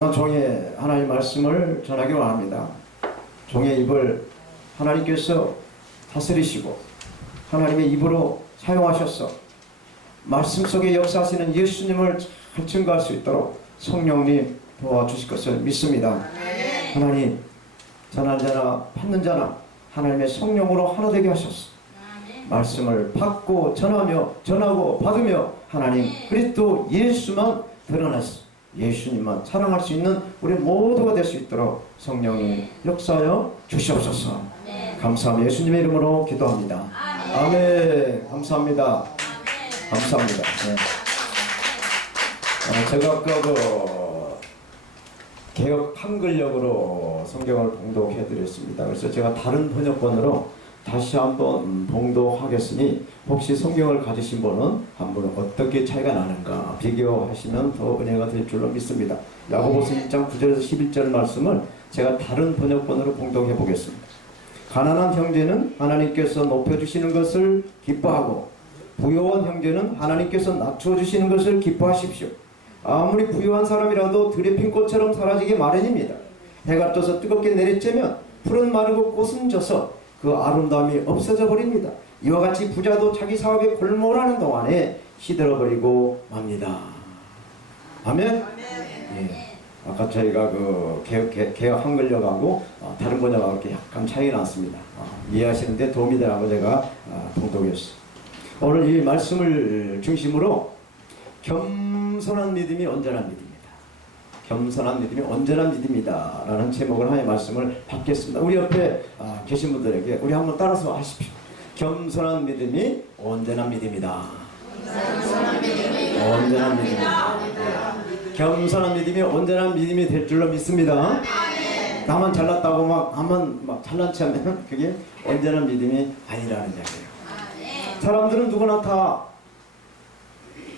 종의 하나님 말씀을 전하기 원합니다. 종의 입을 하나님께서 다스리시고 하나님의 입으로 사용하셔서 말씀 속에 역사하시는 예수님을 잘 증거할 수 있도록 성령님 도와주실 것을 믿습니다. 하나님, 전하는 자나 받는 자나 하나님의 성령으로 하나 되게 하셨소. 말씀을 받고 전하고 받으며 하나님 그리스도 예수만 드러났소. 예수님만 사랑할 수 있는 우리 모두가 될 수 있도록 성령님 역사하여 주시옵소서. 감사합니다. 예수님의 이름으로 기도합니다. 아멘. 감사합니다. 감사합니다. 네. 제가 개역 한글역으로 성경을 봉독해 드렸습니다. 그래서 제가 다른 번역본으로 다시 한번 봉독하겠으니 혹시 성경을 가지신 분은 한번 어떻게 차이가 나는가 비교하시면 더 은혜가 될 줄로 믿습니다. 야고보서 1장 9절에서 11절 말씀을 제가 다른 번역본으로 봉독해 보겠습니다. 가난한 형제는 하나님께서 높여주시는 것을 기뻐하고 부요한 형제는 하나님께서 낮춰주시는 것을 기뻐하십시오. 아무리 부유한 사람이라도 들에 핀 꽃처럼 사라지기 마련입니다. 해가 떠서 뜨겁게 내리쬐면 풀은 마르고 꽃은 져서 그 아름다움이 없어져 버립니다. 이와 같이 부자도 자기 사업에 골몰하는 동안에 시들어버리고 맙니다. 아멘? 예. 아까 저희가 개역 한글역하고 다른 번역하고 이렇게 약간 차이가 났습니다. 이해하시는데 도움이 되라고 제가 봉독했어요. 오늘 이 말씀을 중심으로 겸손한 믿음이 온전한 믿음이다. 겸손한 믿음이 온전한 믿음이다 라는 제목을 하여 말씀을 받겠습니다. 우리 옆에 계신 분들에게 우리 한번 따라서 하십시오. 겸손한 믿음이 온전한 믿음이다. 온전한 믿음이다. 겸손한 믿음이 온전한 믿음이 될 줄로 믿습니다. 나만 잘났다고 막 잘난 체 하면 그게 온전한 믿음이 아니라는 이야기예요. 사람들은 누구나 다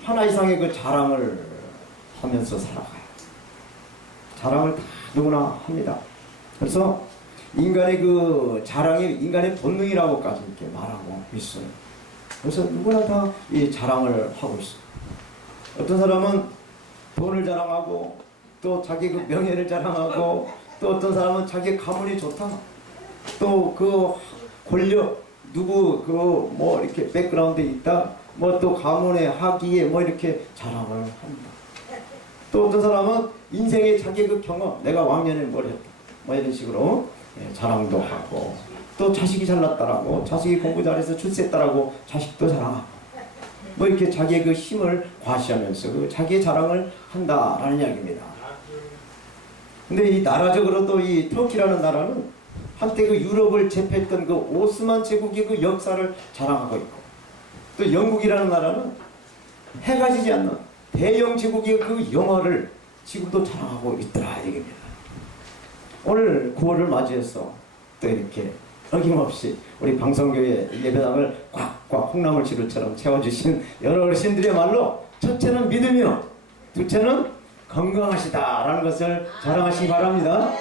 하나 이상의 그 자랑을 하면서 살아가요. 자랑을 다 누구나 합니다. 그래서 인간의 그 자랑이 인간의 본능이라고까지 이렇게 말하고 있어요. 그래서 누구나 다 이 자랑을 하고 있어요. 어떤 사람은 돈을 자랑하고 또 자기 그 명예를 자랑하고 또 어떤 사람은 자기 가문이 좋다. 또 그 권력 누구 뭐 이렇게 백그라운드에 있다. 뭐 또 가문의 학위에 뭐 이렇게 자랑을 합니다. 또 어떤 사람은 인생의 자기 그 경험, 내가 왕년에 뭘 했다, 뭐 이런 식으로 자랑도 하고, 또 자식이 잘났다라고, 자식이 공부 잘해서 출세했다라고 자식도 자랑하고, 뭐 이렇게 자기의 그 힘을 과시하면서 그 자기의 자랑을 한다라는 이야기입니다. 근데 이 나라적으로도 이 터키라는 나라는 한때 그 유럽을 제패했던 그 오스만 제국의 그 역사를 자랑하고 있고, 또 영국이라는 나라는 해가 지지 않는 대영 제국의 그 영화를 지금도 자랑하고 있더라 얘기입니다. 오늘 9월을 맞이해서 또 이렇게 어김없이 우리 방송교회 예배당을 꽉꽉 콩나물시루처럼 채워주신 여러 어르신들이야말로 첫째는 믿음이요, 둘째는 건강하시다라는 것을 자랑하시기 바랍니다.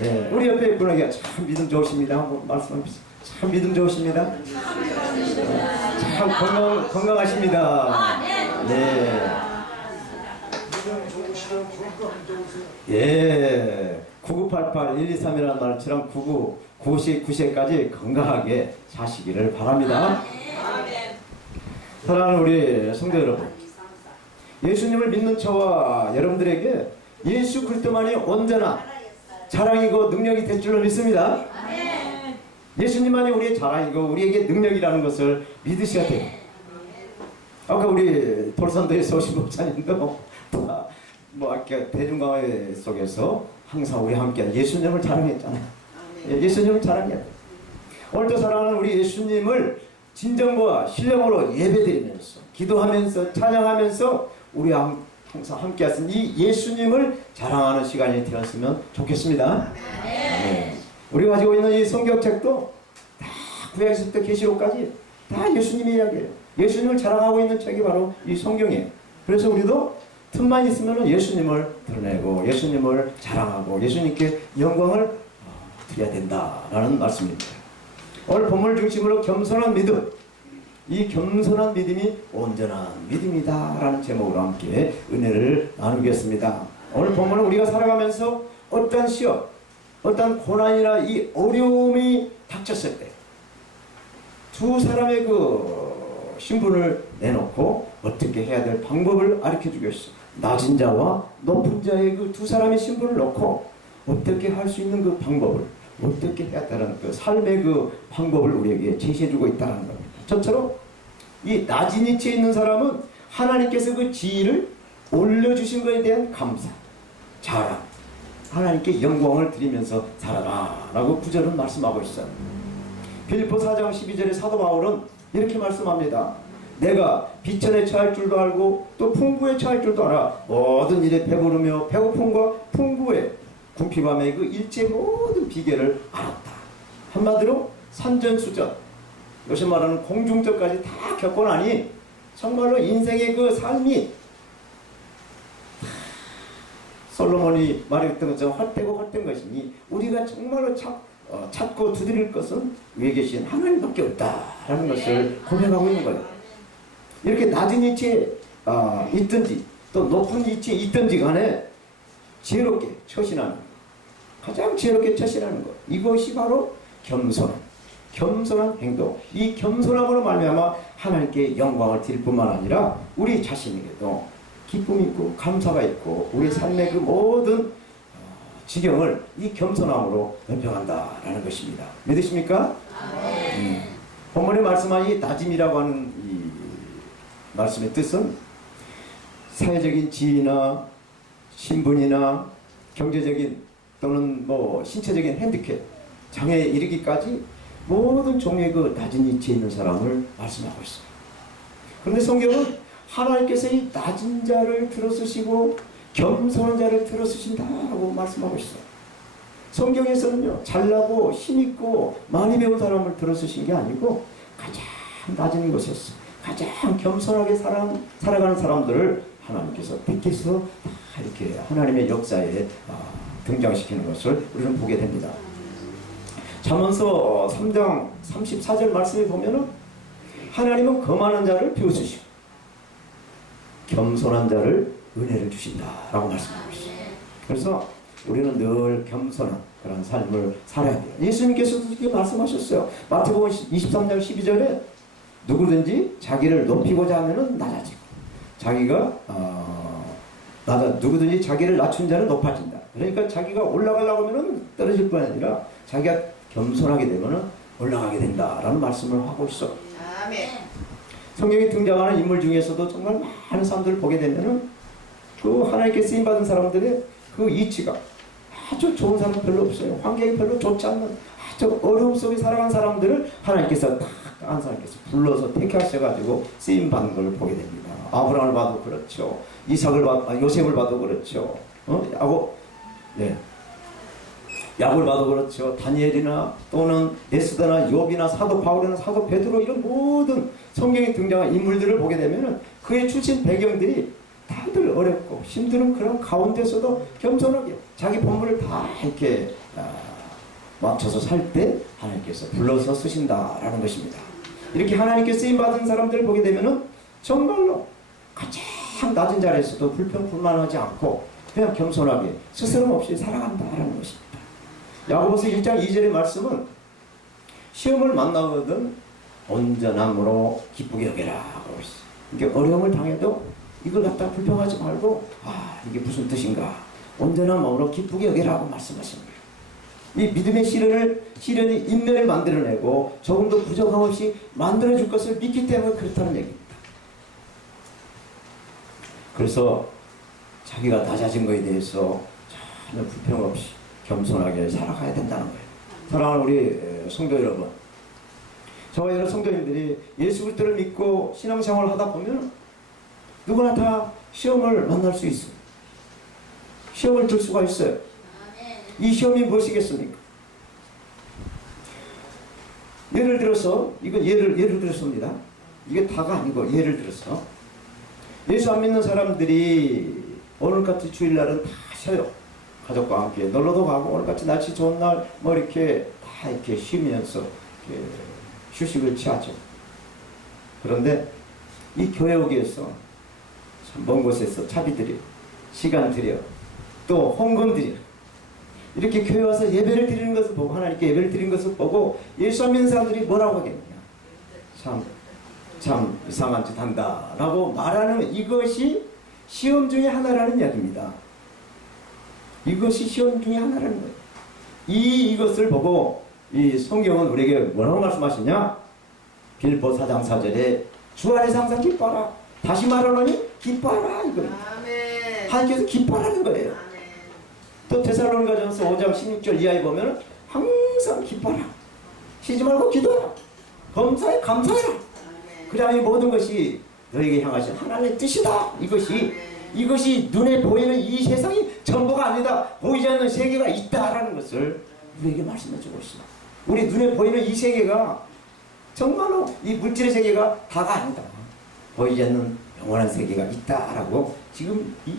네, 우리 옆에 있는 분에게 참 믿음 좋으십니다. 한번 말씀해주세요. 참 믿음 좋으십니다. 참 건강하십니다. 네. 예, 9988-123이라는 말처럼 99시까지 건강하게 사시기를 바랍니다. 사랑하는 우리 성도 여러분, 예수님을 믿는 저와 여러분들에게 예수 그리스도만이 온전한 자랑이고 능력이 될 줄로 믿습니다. 예수님만이 우리의 자랑이고 우리에게 능력이라는 것을 믿으셔야 돼요. 아까 우리 돌산도에서 오신 목사님도 뭐 아까 대중강의 속에서 항상 우리 함께 예수님을 자랑했잖아요. 예수님을 자랑해야 돼요. 오늘도 사랑하는 우리 예수님을 진정과 신령으로 예배드리면서 기도하면서 찬양하면서 우리 항상 함께 하신 이 예수님을 자랑하는 시간이 되었으면 좋겠습니다. 네. 우리가 가지고 있는 이 성경책도 다 구약에서부터 계시록까지 다 예수님의 이야기예요. 예수님을 자랑하고 있는 책이 바로 이 성경이에요. 그래서 우리도 틈만 있으면 예수님을 드러내고 예수님을 자랑하고 예수님께 영광을 드려야 된다라는 말씀입니다. 오늘 본문을 중심으로 겸손한 믿음, 이 겸손한 믿음이 온전한 믿음이다 라는 제목으로 함께 은혜를 나누겠습니다. 오늘 본문은 우리가 살아가면서 어떤 시험, 어떤 고난이나 이 어려움이 닥쳤을 때 두 사람의 그 신분을 내놓고 어떻게 해야 될 방법을 가르쳐주고 있어. 낮은 자와 높은 자의 그 두 사람의 신분을 놓고 어떻게 할 수 있는 그 방법을, 어떻게 해야 되는 그 삶의 그 방법을 우리에게 제시해주고 있다는 겁니다. 저처럼 이 낮은 위치에 있는 사람은 하나님께서 그 지위를 올려주신 것에 대한 감사, 자랑, 하나님께 영광을 드리면서 살아라 라고 구절은 말씀하고 있어요. 빌립보 4장 12절에 사도 바울은 이렇게 말씀합니다. 내가 비천에 처할 줄도 알고 또 풍부에 처할 줄도 알아. 모든 일에 배부르며 배고픔과 풍부에 궁핍함의 그 일체 모든 비결을 알았다. 한마디로 산전수전, 이것이 말하는 공중전까지 다 겪고 나니 정말로 인생의 그 삶이 솔로몬이 말했던 것처럼 헛되고 헛된 것이니 우리가 정말로 찾고 두드릴 것은 위에 계신 하나님밖에 없다라는 것을 고백하고 있는 거예요. 이렇게 낮은 위치에 있든지 또 높은 위치에 있든지 간에 지혜롭게 처신하는 것, 가장 지혜롭게 처신하는 것, 이것이 바로 겸손한 행동. 이 겸손함으로 말미암아 하나님께 영광을 드릴 뿐만 아니라 우리 자신에게도 기쁨이 있고 감사가 있고 우리 삶의 그 모든 지경을 이 겸손함으로 변평한다라는 것입니다. 믿으십니까? 본문에 말씀한 이 낮음이라고 하는 이 말씀의 뜻은 사회적인 지위나 신분이나 경제적인 또는 뭐 신체적인 핸디캡, 장애에 이르기까지 모든 종류의 그 낮은 위치에 있는 사람을 말씀하고 있어요. 그런데 성경은 하나님께서 이 낮은 자를 들어쓰시고 겸손한 자를 들어쓰신다라고 말씀하고 있어요. 성경에서는요, 잘나고 힘있고 많이 배운 사람을 들어쓰신 게 아니고 가장 낮은 곳에서 가장 겸손하게 살아가는 사람들을 하나님께서 택해서 이렇게 하나님의 역사에 등장시키는 것을 우리는 보게 됩니다. 잠언서 3장 34절 말씀에 보면은 하나님은 거만한 자를 비웃으시고 겸손한 자를 은혜를 주신다라고 말씀하고 있어요. 그래서 우리는 늘 겸손한 그런 삶을 살아야 돼요. 예수님께서도 이렇게 말씀하셨어요. 마태복음 23장 12절에 누구든지 자기를 높이고자 하면은 낮아지고 누구든지 자기를 낮춘 자는 높아진다. 그러니까 자기가 올라가려고 하면은 떨어질 뿐 아니라 자기가 겸손하게 되면은 올라가게 된다라는 말씀을 하고 있어. 아멘. 성경에 등장하는 인물 중에서도 정말 많은 사람들을 보게 되면은 그 하나님께 쓰임 받은 사람들의 그 이치가 아주 좋은 사람 별로 없어요. 환경이 별로 좋지 않는 아주 어려움 속에 살아간 사람들을 하나님께서 하나님께서 불러서 택하셔가지고 쓰임 받는 걸 보게 됩니다. 아브라함을 봐도 그렇죠. 요셉을 봐도 그렇죠. 야곱을 봐도 그렇죠. 다니엘이나 또는 에스더나 욥이나 사도 바울이나 사도 베드로 이런 모든 성경에 등장한 인물들을 보게 되면은 그의 출신 배경들이 다들 어렵고 힘든 그런 가운데서도 겸손하게 자기 본분을 다 이렇게 맞춰서 살 때 하나님께서 불러서 쓰신다라는 것입니다. 이렇게 하나님께 쓰임받은 사람들을 보게 되면은 정말로 가장 낮은 자리에서도 불평불만하지 않고 그냥 겸손하게 스스럼 없이 살아간다라는 것입니다. 야고보서 1장 2절의 말씀은 시험을 만나거든 온전함으로 기쁘게 여겨라 하고 있어요. 이게 어려움을 당해도 이걸 갖다 불평하지 말고 이게 무슨 뜻인가 온전한 마음으로 기쁘게 여기라고 말씀하신 거예요. 이 믿음의 시련이 인내를 만들어내고 조금도 부족함 없이 만들어줄 것을 믿기 때문에 그렇다는 얘기입니다. 그래서 자기가 낮아진 것에 대해서 전혀 불평 없이 겸손하게 살아가야 된다는 거예요. 사랑하는 우리 성도 여러분, 저와 여러 성도님들이 예수 그리스도를 믿고 신앙생활을 하다 보면 누구나 다 시험을 만날 수 있어요. 시험을 들 수가 있어요. 이 시험이 무엇이겠습니까? 예를 들어서, 이건 예를 들었습니다. 이게 다가 아니고 예를 들어서 예수 안 믿는 사람들이 오늘같이 주일날은 다 쉬어요. 가족과 함께 놀러도 가고 오늘같이 날씨 좋은 날 뭐 이렇게 다 이렇게 쉬면서 이렇게 휴식을 취하죠. 그런데 이 교회 오기 위해서 먼 곳에서 차비 들여 시간 들여 또 헌금 드리는, 이렇게 교회 와서 예배를 드리는 것을 보고, 하나님께 예배를 드리는 것을 보고 예수 안 믿는 사람들이 뭐라고 하겠느냐. 참 이상한 짓 한다 라고 말하는, 이것이 시험 중에 하나라는 이야기입니다. 이것이 시험 중에 하나라는 거예요. 이것을 보고 이 성경은 우리에게 뭐라고 말씀하시냐. 빌보 4장 4절에 주 안에서 항상 기뻐하라. 다시 말하노니 기뻐하라 이거예요. 하나님께서 기뻐하라는 거예요. 또 데살로니가전서 5장 16절 이하에 보면 항상 기뻐하라. 쉬지 말고 기도하라. 범사에 감사해라. 그래야 이 모든 것이 너에게 향하신 하나님의 뜻이다. 이것이 눈에 보이는 이 세상이 전부가 아니다. 보이지 않는 세계가 있다라는 것을 우리에게 말씀해 주고 있습니다. 우리 눈에 보이는 이 세계가 정말로 이 물질의 세계가 다가 아니다. 보이지 않는 영원한 세계가 있다라고 지금 이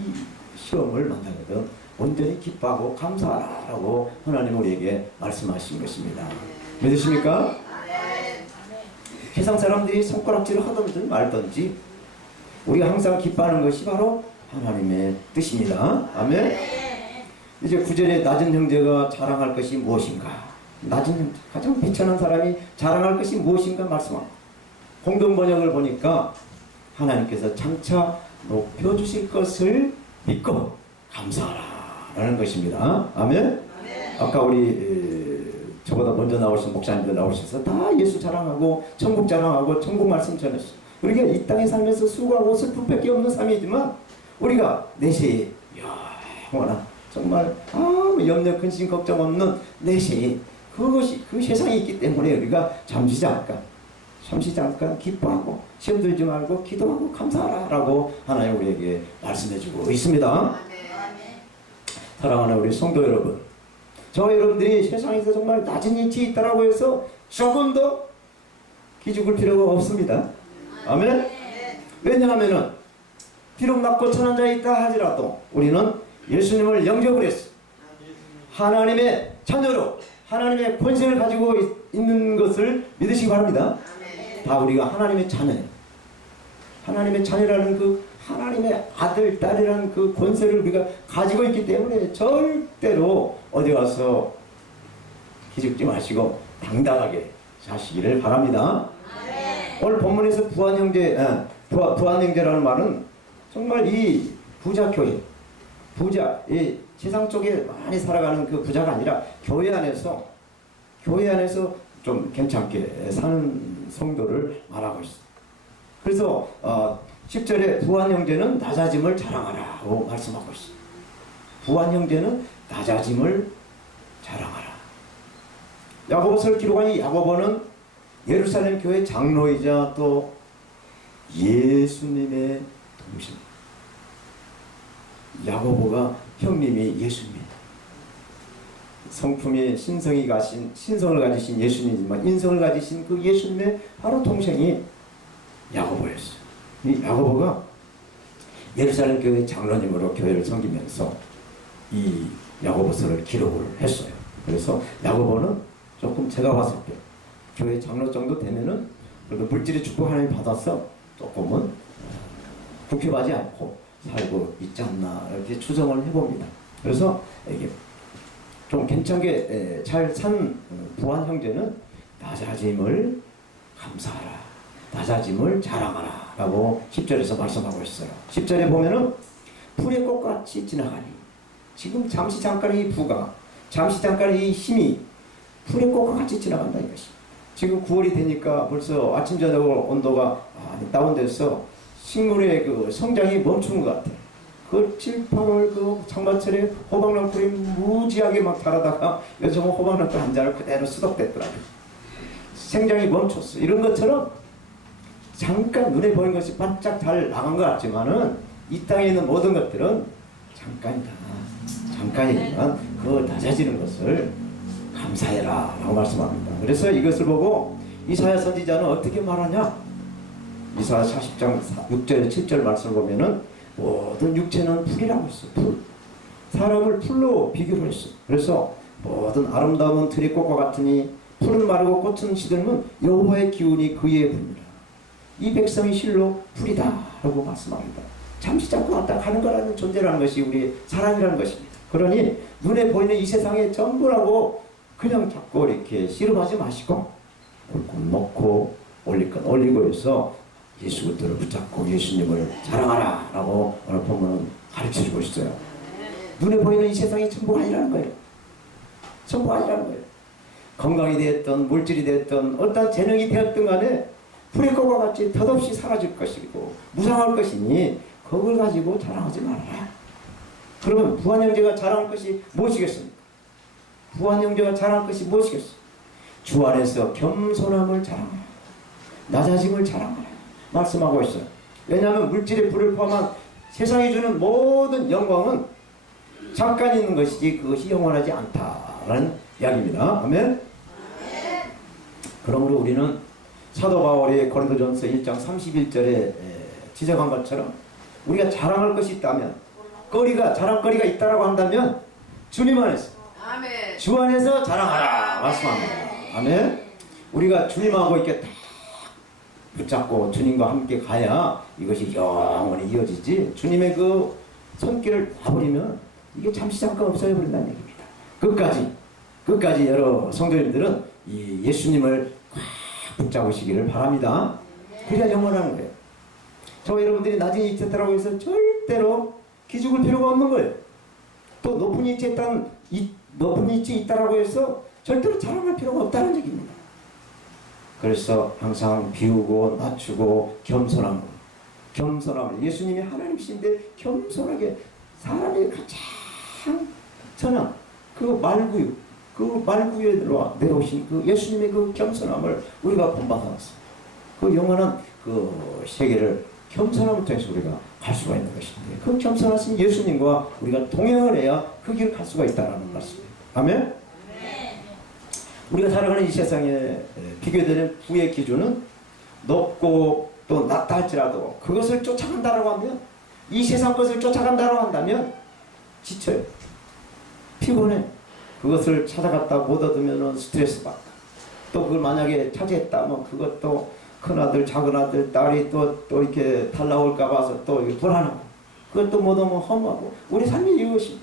시험을 만나거든 온전히 기뻐하고 감사하라고 하나님 우리에게 말씀하신 것입니다. 믿으십니까? 세상 사람들이 손가락질을 하든지 말든지 우리가 항상 기뻐하는 것이 바로 하나님의 뜻입니다. 아멘. 이제 9절에 낮은 형제가 자랑할 것이 무엇인가. 낮은 형제, 가장 비천한 사람이 자랑할 것이 무엇인가 말씀합니다. 공동 번역을 보니까 하나님께서 장차 높여주실 것을 믿고 감사하라 라는 것입니다. 아멘. 아까 우리 저보다 먼저 나오신 목사님들 나오셔서 다 예수 자랑하고 천국 자랑하고 천국 말씀 전했어. 우리가 이 땅에 살면서 수고하고 슬픔밖에 없는 삶이지만 우리가 내세에 영원한 정말 아무 염려 근심 걱정 없는 내세에 그것이 그 세상에 있기 때문에 우리가 잠시 잠깐 기뻐하고 시험 들지 말고 기도하고 감사하라라고 하나님 우리에게 말씀해주고 있습니다. 사랑하는 우리 성도 여러분, 저 여러분들이 세상에서 정말 낮은 위치에 있다라고 해서 조금 더 기죽을 필요가 없습니다. 아멘. 왜냐하면은 비록 낮고 천한 자에 있다 하지라도 우리는 예수님을 영접을 했어. 하나님의 자녀로 하나님의 권세를 가지고 있는 것을 믿으시기 바랍니다. 다 우리가 하나님의 자녀예요. 하나님의 자녀라는 그 하나님의 아들, 딸이라는 그 권세를 우리가 가지고 있기 때문에 절대로 어디 가서 기죽지 마시고 당당하게 사시기를 바랍니다. 오늘 본문에서 부한형제라는 말은 정말 이 부자 교회, 이 세상 쪽에 많이 살아가는 그 부자가 아니라 교회 안에서 좀 괜찮게 사는 성도를 말하고 있습니다. 그래서 10절에 부한 형제는 낮아짐을 자랑하라고 말씀하고 있습니다. 부한 형제는 낮아짐을 자랑하라. 야고보서를 기록한 이 야고보는 예루살렘 교회 장로이자 또 예수님의 동생. 야고보가 형님이 예수님. 성품이 신성을 가지신 예수님이지만 인성을 가지신 그 예수님의 바로 동생이 야고보였어요. 이 야고보가 예루살렘 교회 장로님으로 교회를 섬기면서 이 야고보서를 기록을 했어요. 그래서 야고보는 조금 제가 봤을 때 교회 장로 정도 되면은 그래도 물질의 축복 하나님 받아서 조금은 불평하지 않고 살고 있지 않나 이렇게 추정을 해봅니다. 그래서 이게 좀 괜찮게 잘 산 부한 형제는 낮아짐을 감사하라, 낮아짐을 자랑하라 라고 10절에서 말씀하고 있어요. 10절에 보면은 풀의 꽃같이 지나가니, 지금 잠시 잠깐의 이 부가, 잠시 잠깐의 이 힘이 풀의 꽃과 같이 지나간다 이것이. 지금 9월이 되니까 벌써 아침 저녁 온도가 많이 다운돼서 식물의 그 성장이 멈춘 것 같아. 그 7, 8월 그 장마철에 호박나무들이 무지하게 막 자라다가 요즘은 호박나무 한 자를 그대로 수독됐더라고요. 생장이 멈췄어. 이런 것처럼 잠깐 눈에 보이는 것이 반짝 잘 나간 것 같지만은 이 땅에 있는 모든 것들은 잠깐이지만 그 낮아지는 것을 감사해라 라고 말씀합니다. 그래서 이것을 보고 이사야 선지자는 어떻게 말하냐? 이사야 40장 6절 7절 말씀을 보면은 모든 육체는 풀이라고 했어. 풀. 사람을 풀로 비교를 했어. 그래서 모든 아름다운 들의 꽃과 같으니 풀은 마르고 꽃은 시들면 여호와의 기운이 그의 분이라. 이 백성이 실로 풀이다 라고 말씀합니다. 잠시 잠깐 왔다 가는 거라는 존재라는 것이 우리 사람이라는 것입니다. 그러니 눈에 보이는 이 세상의 전부라고 그냥 자꾸 이렇게 씨름하지 마시고 꿀꿀 먹고 올릴 건 올리고 해서 예수 그리스도를 붙잡고 예수님을 자랑하라 라고 오늘 보면 가르쳐주고 있어요. 눈에 보이는 이 세상이 전부가 아니라는 거예요. 전부가 아니라는 거예요. 건강이 되었던 물질이 되었던 어떤 재능이 되었던 간에 불의 꽃과 같이 덧없이 사라질 것이고 무상할 것이니 그걸 가지고 자랑하지 말아라. 그러면 부한 형제가 자랑할 것이 무엇이겠습니까? 부한 형제가 자랑할 것이 무엇이겠어요? 주 안에서 겸손함을 자랑하라. 낮아짐을 자랑하라. 말씀하고 있어요. 왜냐하면 물질의 불을 포함한 세상이 주는 모든 영광은 잠깐 있는 것이지 그것이 영원하지 않다라는 이야기입니다. 아멘. 그러므로 우리는 사도 바울이 고린도전서 1장 31절에 지적한 것처럼 우리가 자랑할 것이 있다면 자랑거리가 있다라고 한다면 주님 안에서 아멘. 주 안에서 자랑하라 말씀합니다. 아멘. 우리가 주님하고 이렇게 딱 붙잡고 주님과 함께 가야 이것이 영원히 이어지지 부님의 그 손길을 놔버리면 이게 잠시 잠깐 없어져 버린다는 얘기입니다. 끝까지 여러 성도님들은 이 예수님을 꽉 붙잡으시기를 바랍니다. 그래야 영원하는 거예요. 저와 여러분들이 나중에 있겠다라고 해서 절대로 기죽을 필요가 없는 거예요. 또 높은 위치에 있다라고 해서 절대로 자랑할 필요가 없다는 얘기입니다. 그래서 항상 비우고 낮추고 겸손함을 예수님이 하나님이신데 겸손하게 사람이 가장 천한 그 말구유에 내려오신 그 예수님의 그 겸손함을 우리가 본받아왔습니다. 그 영원한 그 세계를 겸손함을 통해서 우리가 갈 수가 있는 것인데 그 겸손하신 예수님과 우리가 동행을 해야 그 길을 갈 수가 있다는 말씀입니다. 아멘? 우리가 살아가는 이 세상에 비교되는 부의 기준은 높고 또 낮다 할지라도 그것을 쫓아간다라고 하면 이 세상 것을 쫓아간다라고 한다면 지쳐요. 피곤해. 그것을 찾아갔다 못 얻으면 스트레스 받다. 또 그걸 만약에 차지했다면 그것도 큰아들 작은아들 딸이 또 이렇게 달라올까 봐서 또 불안하고 그것도 못 오면 허무하고 우리 삶이 이것이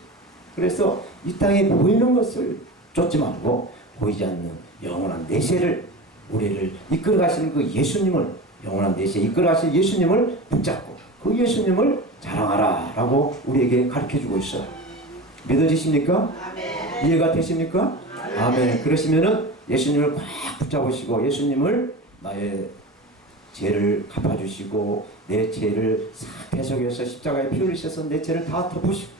그래서 이 땅에 보이는 것을 쫓지 말고 보이지 않는 영원한 내세를 우리를 이끌어가시는 그 예수님을 영원한 내세에 이끌어가시는 예수님을 붙잡고 그 예수님을 자랑하라 라고 우리에게 가르쳐주고 있어요. 믿어지십니까? 아멘. 이해가 되십니까? 아멘. 그러시면은 예수님을 꽉 붙잡으시고 예수님을 나의 죄를 갚아주시고 내 죄를 싹 배속해서 십자가에 피 흘리셔서 내 죄를 다 덮으시고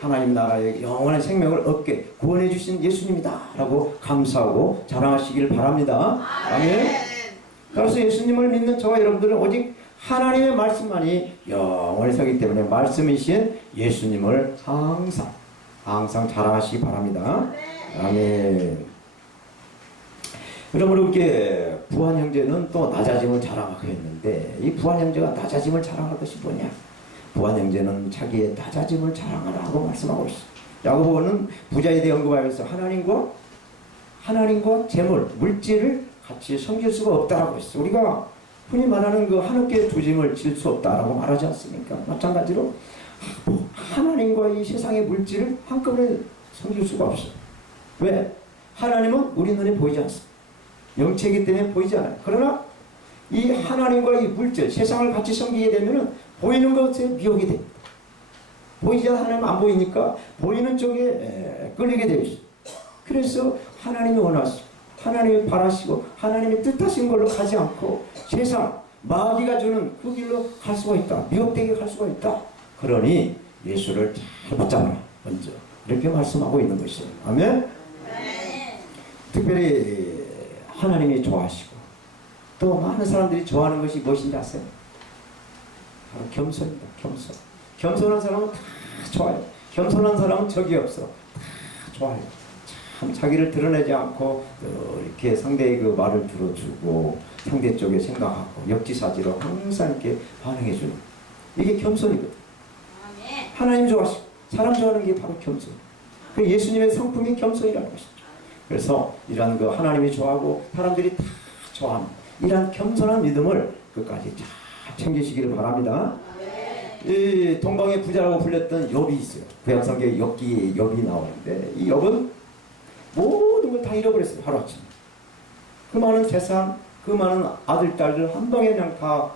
하나님 나라의 영원한 생명을 얻게 구원해 주신 예수님이다 라고 감사하고 자랑하시길 바랍니다. 아멘. 그래서 예수님을 믿는 저와 여러분들은 오직 하나님의 말씀만이 영원히 서기 때문에 말씀이신 예수님을 항상 자랑하시기 바랍니다. 아멘. 그러므로 이렇게 부한 형제는 또 낮아짐을 자랑하고 있는데 이 부한 형제가 낮아짐을 자랑할 것이 뭐냐? 부한 형제는 자기의 낮아짐을 자랑하라고 말씀하고 있어요. 야고보는 부자에 대해 언급하면서 하나님과 재물, 물질을 같이 섬길 수가 없다라고 했어요. 우리가 흔히 말하는 그 하늘께 두 짐을 질 수 없다라고 말하지 않습니까? 마찬가지로 하나님과 이 세상의 물질을 한꺼번에 섬길 수가 없어요. 왜? 하나님은 우리 눈에 보이지 않습니다. 영체이기 때문에 보이지 않아요. 그러나 이 하나님과 이 물질, 세상을 같이 섬기게 되면 보이는 것에 미혹이 됩니다. 보이지 않는 하나님 안 보이니까 보이는 쪽에 끌리게 되어 있어요. 그래서 하나님이 원하시고 하나님이 바라시고 하나님이 뜻하신 걸로 가지 않고 세상, 마귀가 주는 그 길로 갈 수가 있다. 미혹되게 갈 수가 있다. 그러니 예수를 잘 붙잡아라. 먼저 이렇게 말씀하고 있는 것이에요. 아멘? 특별히 하나님이 좋아하시고 또 많은 사람들이 좋아하는 것이 무엇인지 아세요? 바로 겸손입니다. 겸손한 사람은 다 좋아요. 겸손한 사람은 적이 없어. 다 좋아요. 참 자기를 드러내지 않고 이렇게 상대의 그 말을 들어주고 상대 쪽에 생각하고 역지사지로 항상 이렇게 반응해주는 이게 겸손이거든. 하나님 좋아하시고 사람 좋아하는 게 바로 겸손. 그 예수님의 성품이 겸손이라는 것이죠. 그래서 이러한 그 하나님이 좋아하고 사람들이 다 좋아하는 이러한 겸손한 믿음을 끝까지 잘 챙기시기를 바랍니다. 이 동방의 부자라고 불렸던 욥이 있어요. 구약성경에 욥이 나오는데 이 욥은 모든 걸 다 잃어버렸어요. 하루아침에. 그 많은 재산, 그 많은 아들, 딸들 한 방에 그냥 다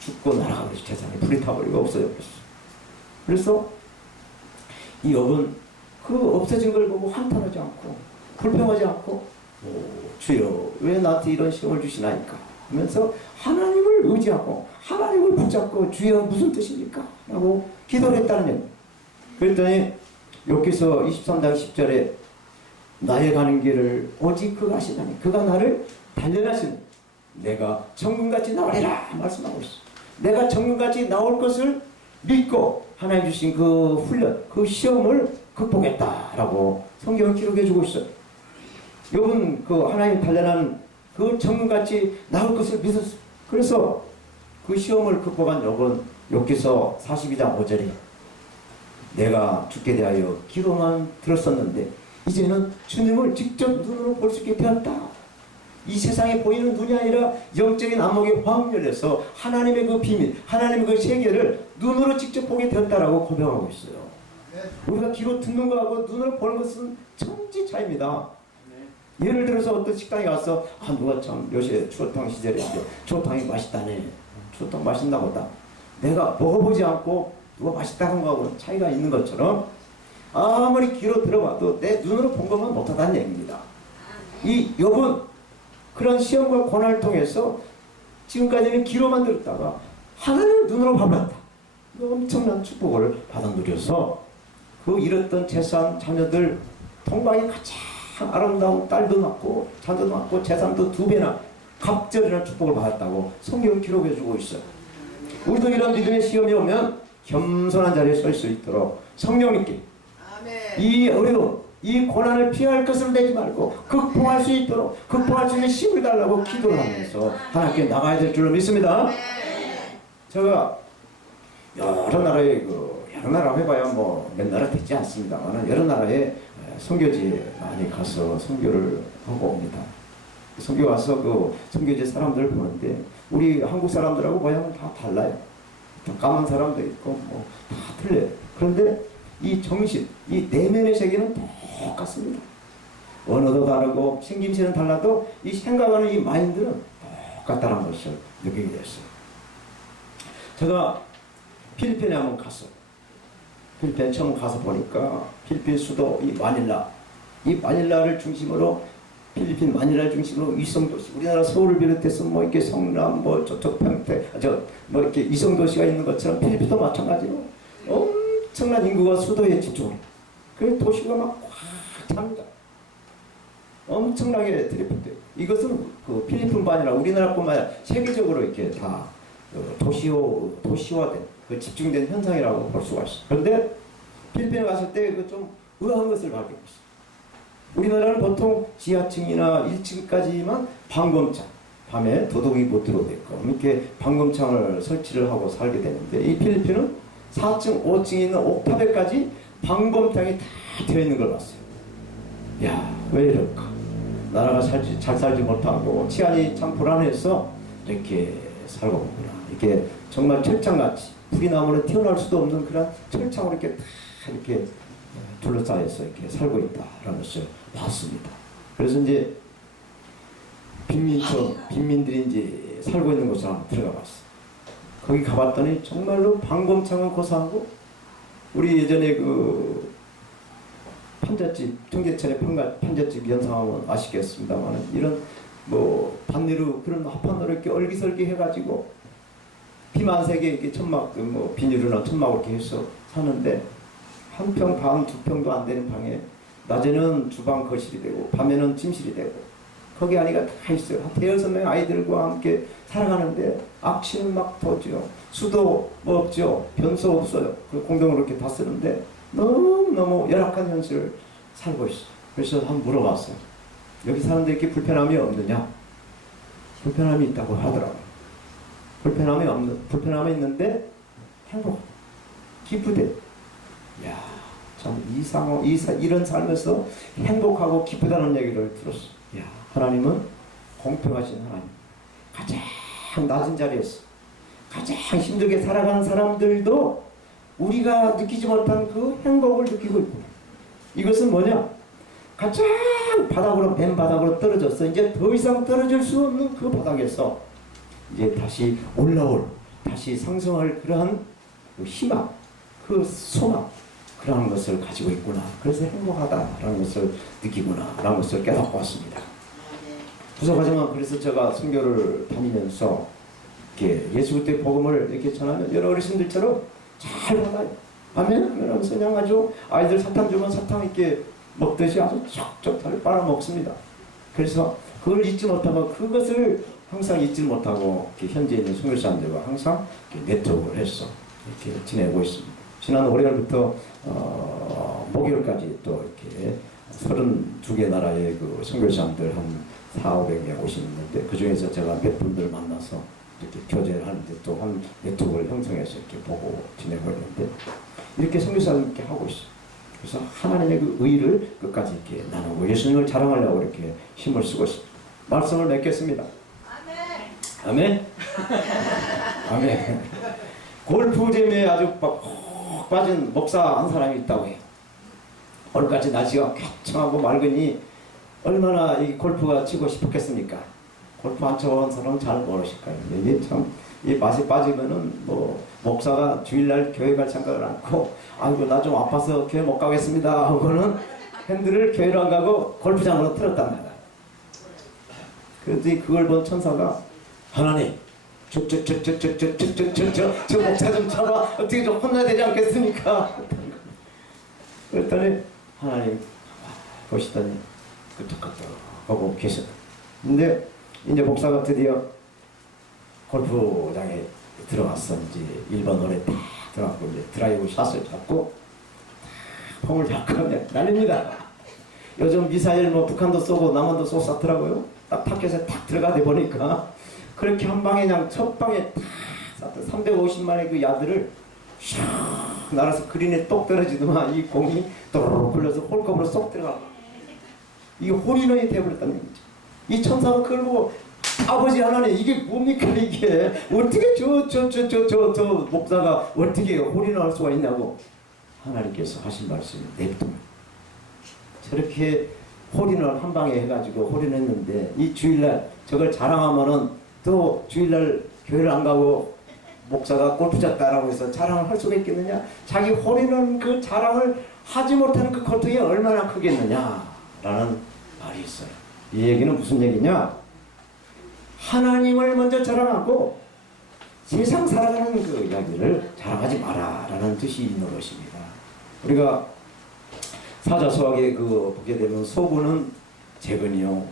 죽고 날아가 버렸어요. 재산이 불이 타버리고 없어져 버렸어요. 그래서 이 욥은 그 없어진 걸 보고 한탄하지 않고 불평하지 않고 주여 왜 나한테 이런 시험을 주시나이까 하면서 하나님을 의지하고 하나님을 붙잡고 주여 무슨 뜻입니까? 라고 기도를 했다는 얘기예요. 그랬더니 욥기서 23장 10절에 나의 가는 길을 오직 그가 아시나니 그가 나를 단련하시는 내가 정금같이 나오리라 말씀하고 있어. 내가 정금같이 나올 것을 믿고 하나님 주신 그 훈련, 그 시험을 극복했다라고 성경을 기록해주고 있어요. 욥은 그 하나님 단련한 그 정금같이 나올 것을 믿었어요. 그래서 그 시험을 극복한 욥은 욥기서 42장 5절에 내가 죽게 대하여 기도만 들었었는데 이제는 주님을 직접 눈으로 볼 수 있게 되었다. 이 세상에 보이는 눈이 아니라 영적인 안목이 확 열려서 하나님의 그 비밀, 하나님의 그 세계를 눈으로 직접 보게 되었다라고 고백하고 있어요. 우리가 귀로 듣는 거하고 눈으로 보는 것은 천지 차이입니다. 예를 들어서 어떤 식당에 가서 누가 참 요새 추어탕 시절인데 추어탕이 맛있다네. 추어탕 맛있나 보다. 내가 먹어보지 않고 누가 맛있다는 거하고 차이가 있는 것처럼 아무리 귀로 들어봐도 내 눈으로 본 것만 못하다는 얘기입니다. 이 욥은 그런 시험과 고난을 통해서 지금까지는 귀로만 들었다가 하나님을 눈으로 봐봤다. 엄청난 축복을 받아 누려서 그 잃었던 재산, 자녀들 동방에 가장 아름다운 딸도 낳고 자녀도 낳고 재산도 2배나 갑절이나 축복을 받았다고 성경을 기록해주고 있어요. 우리도 이런 믿음의 시험이 오면 겸손한 자리에 설 수 있도록 성령님께 이 어려움, 이 고난을 피할 것을 내지 말고 극복할 수 있도록 극복할 수 있는 힘을 달라고 기도를 하면서 하나님께 나가야 될 줄로 믿습니다. 제가 여러 나라에 여러 나라 해봐야 뭐 몇 나라 되지 않습니다만 여러 나라에 선교지에 많이 가서 선교를 하고 옵니다. 선교 와서 그 선교지 사람들을 보는데 우리 한국 사람들하고 모양은 다 달라요. 까만 사람도 있고 뭐 다 틀려요. 그런데 이 정신, 이 내면의 세계는 똑같습니다. 언어도 다르고 생김새는 달라도 이 생각하는 이 마인드는 똑같다는 것을 느끼게 됐어요. 제가 필리핀에 한번 갔어요. 필리핀에 처음 가서 보니까 필리핀 수도 이 마닐라를 중심으로 필리핀 마닐라를 중심으로 위성도시, 우리나라 서울을 비롯해서 뭐 이렇게 성남, 뭐 저쪽 평택, 뭐 이렇게 위성도시가 있는 것처럼 필리핀도 마찬가지로 엄청난 인구가 수도에 집중해요. 그 도시가 막 꽉 찹니다. 엄청나게 트래픽돼요. 이것은 그 필리핀뿐 아니라 우리나라뿐만 아니라 세계적으로 이렇게 다 도시화된 그 집중된 현상이라고 볼 수가 있어요. 그런데 필리핀에 갔을 때 그 좀 의아한 것을 발견했어요. 우리나라는 보통 지하층이나 1층까지만 방범창, 밤에 도둑이 못 들어오게끔 이렇게 방범창을 설치를 하고 살게 되는데 이 필리핀은 4층, 5층에 있는 옥탑에까지 방범창이 다 되어 있는 걸 봤어요. 야, 왜 이럴까? 나라가 잘 살지 못하고 치안이 참 불안해서 이렇게 살고 있구나. 이렇게 정말 철창같이 불이 나면 튀어나올 수도 없는 그런 철창으로 이렇게 다 이렇게 둘러싸여서 이렇게 살고 있다라는 것을 봤습니다. 그래서 이제 빈민들이 이제 살고 있는 곳을 한번 들어가 봤어요. 거기 가봤더니 정말로 방범창은 고사하고 우리 예전에 그 판잣집, 청계천의 판잣집 연상하면 아시겠습니다만 이런 뭐 반대로 그런 합판으로 이렇게 얼기설기 해가지고 피만색에 이렇게 천막 뭐 비닐이나 천막 이렇게 해서 사는데 한 평 반, 2평도 안 되는 방에 낮에는 주방 거실이 되고 밤에는 침실이 되고 거기 안에가 다 있어요. 대여섯 명 아이들과 함께 살아가는데 악취는 막 터지요. 수도 뭐 없죠. 변소 없어요. 그 공동으로 이렇게 다 쓰는데 너무너무 열악한 현실을 살고 있어요. 그래서 한번 물어봤어요. 여기 사는데 이렇게 불편함이 없느냐? 불편함이 있다고 하더라고요. 불편함이 있는데 행복, 기쁘대. 야, 참 이런 삶에서 행복하고 기쁘다는 얘기를 들었어. 야, 하나님은 공평하신 하나님. 가장 낮은 자리에서 가장 힘들게 살아가는 사람들도 우리가 느끼지 못한 그 행복을 느끼고 있고, 이것은 뭐냐? 가장 바닥으로, 맨 바닥으로 떨어졌어. 이제 더 이상 떨어질 수 없는 그 바닥에서 이제 다시 올라올, 다시 상승할 그러한 그 희망, 그 소망, 그러한 것을 가지고 있구나. 그래서 행복하다라는 것을 느끼구나라는 것을 깨닫고 왔습니다. 부족하지만 그래서 제가 선교를 다니면서 이렇게 예수 그리스도의 복음을 이렇게 전하면 여러 어르신들처럼 잘 받아요. 아멘 하면서 그냥 아주 아이들 사탕 주면 사탕 이렇게 먹듯이 아주 척척 빨아먹습니다. 그래서 그걸 잊지 못하고, 그것을 항상 잊지 못하고 이렇게 현재 있는 선교사님들과 항상 이렇게 네트워크를 해서 이렇게 지내고 있습니다. 지난 월요일부터 목요일까지 또 이렇게 32개 나라의 그 선교사님들 한 400~500명 오시는데, 그 중에서 제가 몇 분들 만나서 이렇게 교제를 하는데 또 한 네트워크를 형성해서 이렇게 보고 지내고 있는데, 이렇게 선교사를 이렇게 하고 있어요. 그래서 하나님의 그 의를 끝까지 이렇게 나누고 예수님을 자랑하려고 이렇게 힘을 쓰고 있습니다. 말씀을 맺겠습니다. 아멘. 아멘. 골프잼에 아주 푹 빠진 목사 한 사람이 있다고 해요. 오늘까지 날씨가 쾌청하고 맑으니 얼마나 이 골프가 치고 싶었겠습니까? 골프 안 쳐본 사람은 잘 모르실 거예요. 이게 참, 이 맛에 빠지면은 뭐 목사가 주일날 교회 갈 생각을 않고, 아이고 나 좀 아파서 교회 못 가겠습니다 하고는 핸들을 교회로 안 가고 골프장으로 틀었단 말이야. 그랬더니 그걸 본 천사가, 하나님 저 목사 좀 쳐봐, 어떻게 좀 혼나야 되지 않겠습니까? 그랬더니 하나님 보시더니 끄떡끄떡 하고 계셨다. 근데 이제 목사가 드디어 골프장에 들어갔어. 이제 1번 홀에 딱 들어가고 이제 드라이브 샷을 잡고 딱 폼을 잡고 날립니다. 요즘 미사일 뭐 북한도 쏘고 남한도 쏘았더라고요. 딱 타켓에 탁 들어가다 보니까 그렇게 한 방에 그냥 첫 방에 탁 350마리의 그 야드를 샥 날아서 그린에 똑 떨어지더만 이 공이 또르르 굴려서 홀컵으로 쏙 들어가. 이게 홀인원이 되어버렸다는 거죠. 이 천사가 그걸 보고, 아버지 하나님 이게 뭡니까, 이게 어떻게 저 목사가 어떻게 홀인원 할 수가 있냐고 하나님께서 하신 말씀이 냅두면, 저렇게 홀인원 한 방에 해가지고 홀인했는데, 이 주일날 저걸 자랑하면은 또 주일날 교회를 안 가고 목사가 골프 쳤다라고 해서 자랑을 할 수가 있겠느냐? 자기 홀인원 그 자랑을 하지 못하는 그 고통이 얼마나 크겠느냐라는 말이 있어요. 이 얘기는 무슨 얘기냐? 하나님을 먼저 자랑하고 세상 살아가는 그 이야기를 자랑하지 마라라는 뜻이 있는 것입니다. 우리가 사자서학에 그 보게 되면 소부는 재근이요,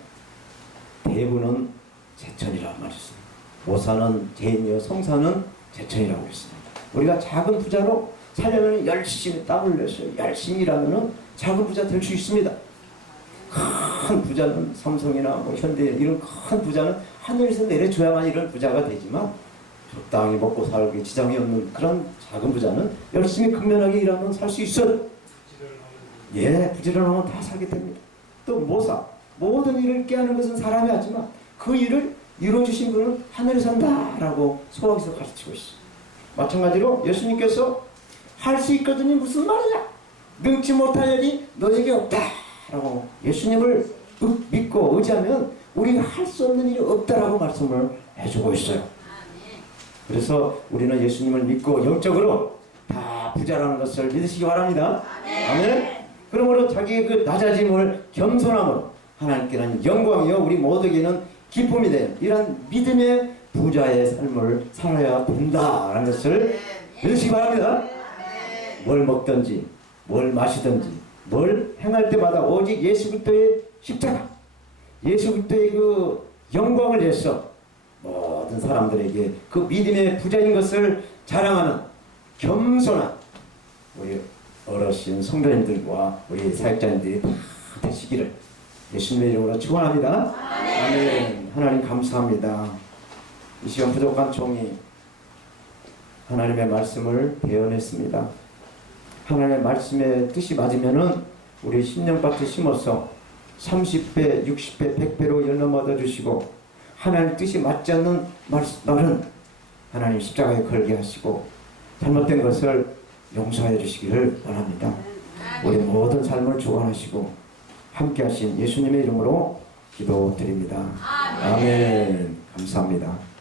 대부는 제천이라고 말했습니다. 모사는 재인이요, 성사는 제천이라고 했습니다. 우리가 작은 부자로 살려면 열심히 땀을 내서 열심히 일하면 작은 부자 될 수 있습니다. 큰 부자는 삼성이나 뭐 현대 이런 큰 부자는 하늘에서 내려줘야만 이런 부자가 되지만, 적당히 먹고 살기 지장이 없는 그런 작은 부자는 열심히 근면하게 일하면 살 수 있어요. 예, 부지런하면 다 살게 됩니다. 또 모사, 모든 일을 깨하는 것은 사람이 하지만 그 일을 이루어주신 분은 하늘에서 한다라고 소학에서 가르치고 있어요. 마찬가지로 예수님께서 할 수 있거든요 무슨 말이냐? 능치 못할 일이 너에게 없다 라고 예수님을 믿고 의지하면 우리가 할 수 없는 일이 없다라고 말씀을 해주고 있어요. 그래서 우리는 예수님을 믿고 영적으로 다 부자라는 것을 믿으시기 바랍니다. 아멘. 그러므로 자기의 그 낮아짐을 겸손함으로 하나님께는 영광이요 우리 모두에게는 기쁨이 된 이런 믿음의 부자의 삶을 살아야 된다라는 것을 믿으시기 바랍니다. 뭘 먹든지 뭘 마시든지 뭘 행할 때마다 오직 예수 그리스도의 십자가, 예수 그리스도의 그 영광을 위해서 모든 사람들에게 그 믿음의 부자인 것을 자랑하는 겸손한 우리 어르신 성도님들과 우리 사역자님들이 다 되시기를 예수님의 이름으로 축원합니다. 아멘. 하나님 감사합니다. 이 시간 부족한 종이 하나님의 말씀을 배워냈습니다. 하나님의 말씀의 뜻이 맞으면은 우리 10년밭에 심어서 30배, 60배, 100배로 열매 얻어 주시고, 하나님 뜻이 맞지 않는 말은 하나님 십자가에 걸게 하시고 잘못된 것을 용서해 주시기를 원합니다. 우리 모든 삶을 주관하시고 함께 하신 예수님의 이름으로 기도드립니다. 아멘. 감사합니다.